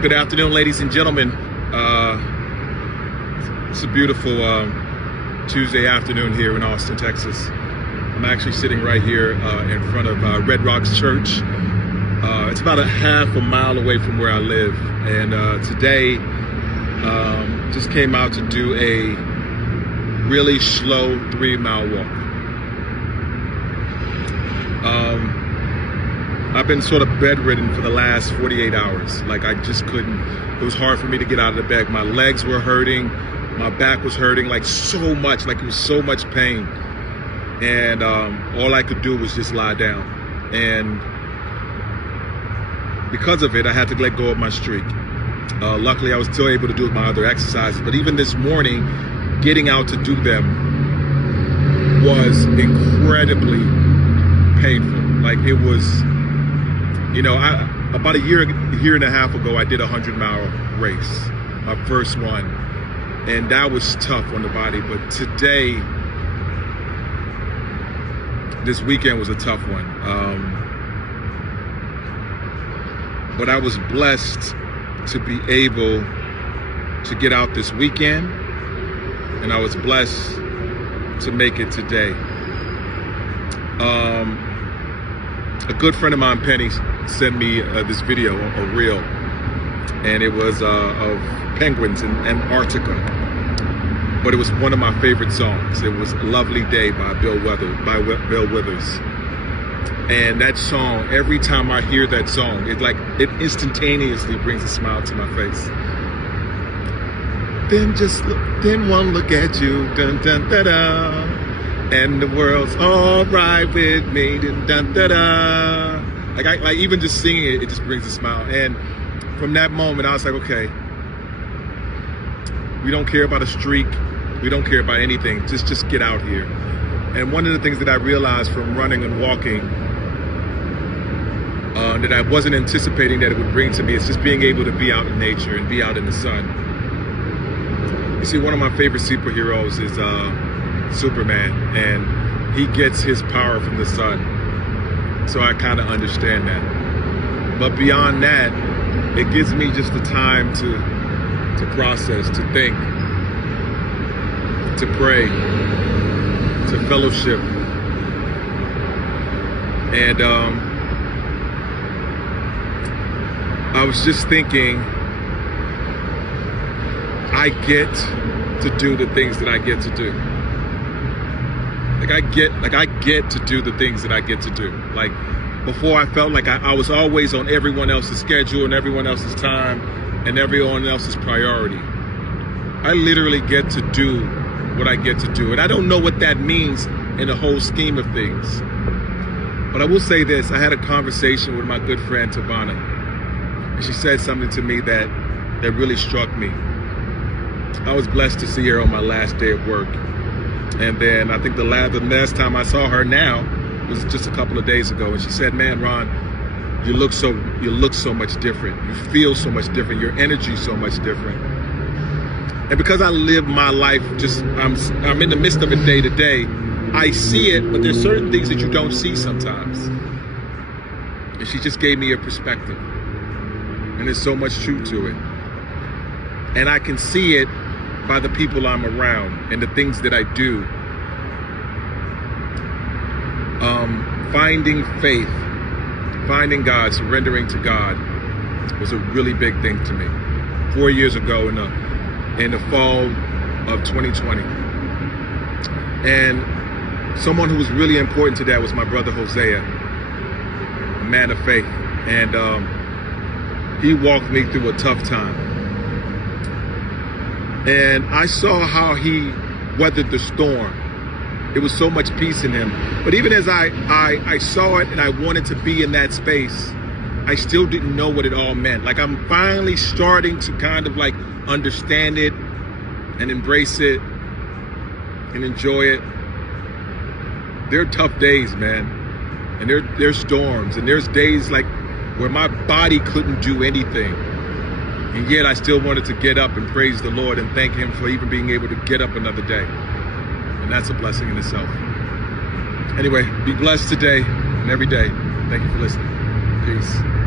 Good afternoon, ladies and gentlemen. It's a beautiful Tuesday afternoon here in Austin, Texas. I'm actually sitting right here in front of Red Rocks Church. It's about a half a mile away from where I live. And today, just came out to do a really slow 3-mile walk. I've been sort of bedridden for the last 48 hours. Like I just couldn't, it was hard for me to get out of the bed. My legs were hurting, my back was hurting like so much, like it was so much pain. And all I could do was just lie down. And because of it, I had to let go of my streak. Luckily, I was still able to do my other exercises. But even this morning, getting out to do them was incredibly painful. Like it was, you know, about a year and a half ago, I did a 100-mile race, my first one. And that was tough on the body. But today, this weekend was a tough one. But I was blessed to be able to get out this weekend. And I was blessed to make it today. A good friend of mine, Penny, sent me this video, a reel, and it was of penguins in Antarctica. But it was one of my favorite songs. It was "Lovely Day" by Bill Withers. And that song, every time I hear that song, it instantaneously brings a smile to my face. Then one look at you, dun dun da da. And the world's all right with me, dun dun da da. Like even just singing it, it just brings a smile. And from that moment, I was like, okay, we don't care about a streak, we don't care about anything. Just get out here. And one of the things that I realized from running and walking that I wasn't anticipating that it would bring to me is just being able to be out in nature and be out in the sun. You see, one of my favorite superheroes is Superman, and he gets his power from the sun. So I kind of understand that. But beyond that, it gives me just the time to process, to think, to pray, to fellowship. And I was just thinking, I get to do the things that I get to do. I get to do the things that I get to do. Like before, I felt like I was always on everyone else's schedule and everyone else's time and everyone else's priority. I literally get to do what I get to do. And I don't know what that means in the whole scheme of things. But I will say this, I had a conversation with my good friend Tavana. And she said something to me that really struck me. I was blessed to see her on my last day of work. And then I think the last time I saw her now was just a couple of days ago. And she said, man, Ron, you look so much different. You feel so much different. Your energy's so much different. And because I live my life, I'm in the midst of it day to day, I see it, but there's certain things that you don't see sometimes. And she just gave me a perspective. And there's so much truth to it. And I can see it by the people I'm around and the things that I do. Finding faith, finding God, surrendering to God was a really big thing to me. 4 years ago in the fall of 2020. And someone who was really important to that was my brother Hosea, a man of faith. And he walked me through a tough time. And I saw how he weathered the storm. There was so much peace in him. But even as I saw it and I wanted to be in that space, I still didn't know what it all meant. Like I'm finally starting to kind of like understand it and embrace it and enjoy it. There are tough days, man. And there's storms and there's days like where my body couldn't do anything. And yet I still wanted to get up and praise the Lord and thank him for even being able to get up another day. And that's a blessing in itself. Anyway, be blessed today and every day. Thank you for listening. Peace.